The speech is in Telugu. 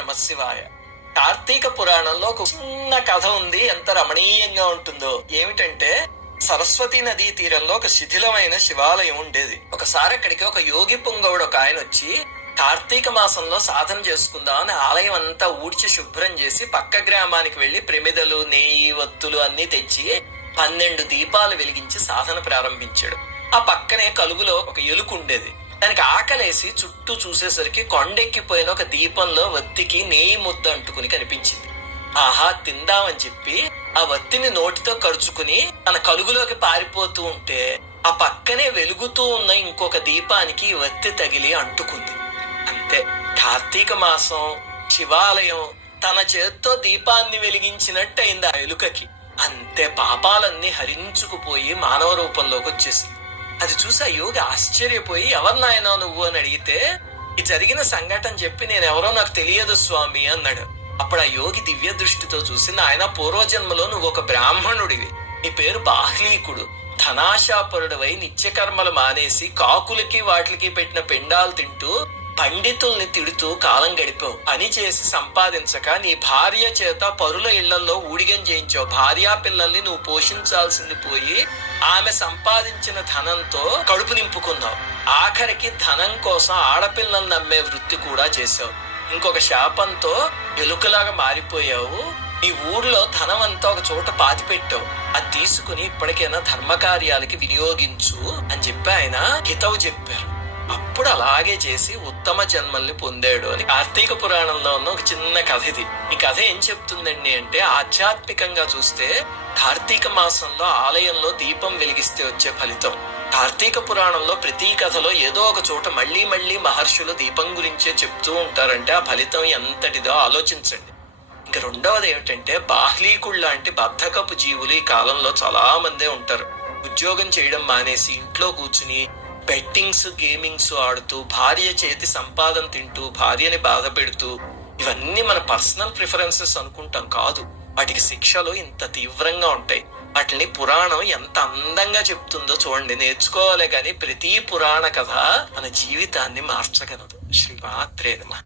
శివాయ నమ కార్తీక పురాణంలో ఒక చిన్న కథ ఉంది ఎంత రమణీయంగా ఉంటుందో. ఏమిటంటే సరస్వతి నదీ తీరంలో ఒక శిథిలమైన శివాలయం ఉండేది. ఒకసారి అక్కడికి ఒక యోగి పుంగవుడు ఒక ఆయన వచ్చి కార్తీక మాసంలో సాధన చేసుకుందాం అని ఆలయం అంతా ఊడ్చి శుభ్రం చేసి పక్క గ్రామానికి వెళ్ళి ప్రమిదలు నెయ్యి వత్తులు అన్ని తెచ్చి పన్నెండు దీపాలు వెలిగించి సాధన ప్రారంభించాడు. ఆ పక్కనే కలుగులో ఒక ఎలుకు ఉండేది. దానికి ఆకలేసి చుట్టూ చూసేసరికి కొండెక్కిపోయిన ఒక దీపంలో వత్తికి నెయ్యి ముద్ద అంటుకుని కనిపించింది. ఆహా తిందామని చెప్పి ఆ వత్తిని నోటితో కరుచుకుని తన కలుగులోకి పారిపోతూ ఉంటే ఆ పక్కనే వెలుగుతూ ఉన్న ఇంకొక దీపానికి ఈ వత్తి తగిలి అంటుకుంది. అంతే కార్తీక మాసం శివాలయం తన చేత్తో దీపాన్ని వెలిగించినట్టు అయింది ఆ ఎలుకకి. అంతే పాపాలన్నీ హరించుకుపోయి మానవ రూపంలోకి వచ్చేసింది అది చూసా ఆ యోగి ఆశ్చర్యపోయి ఎవరినాయనా నువ్వు? అని అడిగితే ఈ జరిగిన సంఘటన చెప్పి నేను ఎవరో నాకు తెలియదు స్వామి అన్నాడు. అప్పుడు ఆ యోగి దివ్య దృష్టితో చూసి నాయన పూర్వజన్మలో నువ్వు ఒక బ్రాహ్మణుడివి. నీ పేరు బాహ్లీకుడు. ధనాశాపరుడివై నిత్యకర్మలు మానేసి కాకులకి వాటికి పెట్టిన పిండాలు తింటూ పండితుల్ని తిడుతూ కాలం గడిపావు. పని చేసి సంపాదించక నీ భార్య చేత పరుల ఇళ్ళలో ఊడిగం చేయించావు. భార్యా పిల్లల్ని నువ్వు పోషించాల్సింది పోయి ఆమె సంపాదించిన ధనంతో కడుపు నింపుకున్నావు. ఆఖరికి ధనం కోసం ఆడపిల్లల్ని నమ్మే వృత్తి కూడా చేసావు ఇంకొక శాపంతో ఎలుకలాగా మారిపోయావు. నీ ఊర్లో ధనం అంతా ఒక చోట పాతి పెట్టావు అది తీసుకుని ఇప్పటికైనా ధర్మకార్యాలకి వినియోగించు అని చెప్పి ఆయన హితవు చెప్పారు. అప్పుడు అలాగే చేసి ఉత్తమ జన్మల్ని పొందాడు అని. కార్తీక పురాణంలో ఉన్న ఒక చిన్న కథ ఇది ఈ కథ ఏం చెప్తుందండి అంటే ఆధ్యాత్మికంగా చూస్తే కార్తీక మాసంలో ఆలయంలో దీపం వెలిగిస్తే వచ్చే ఫలితం. కార్తీక పురాణంలో ప్రతి కథలో ఏదో ఒక చోట మళ్ళీ మళ్ళీ మహర్షులు దీపం గురించే చెప్తూ ఉంటారంటే ఆ ఫలితం ఎంతటిదో ఆలోచించండి. ఇంకా రెండవది ఏమిటంటే బాహ్లీకుడు లాంటి బద్ధకపు జీవులు ఈ కాలంలో చాలా మందే ఉంటారు. ఉద్యోగం చేయడం మానేసి ఇంట్లో కూర్చుని బెట్టింగ్స్ గేమింగ్స్ ఆడుతూ భార్య చేతి సంపాదన తింటూ భార్యని బాధ పెడుతూ ఇవన్నీ మన పర్సనల్ ప్రిఫరెన్సెస్ అనుకుంటాం కాదు. వాటికి శిక్షలు ఇంత తీవ్రంగా ఉంటాయి. వాటిని పురాణం ఎంత అందంగా చెప్తుందో చూడండి. నేర్చుకోవాలి కానీ ప్రతి పురాణ కథ మన జీవితాన్ని మార్చగలదు. శ్రీమాత్రే నమః.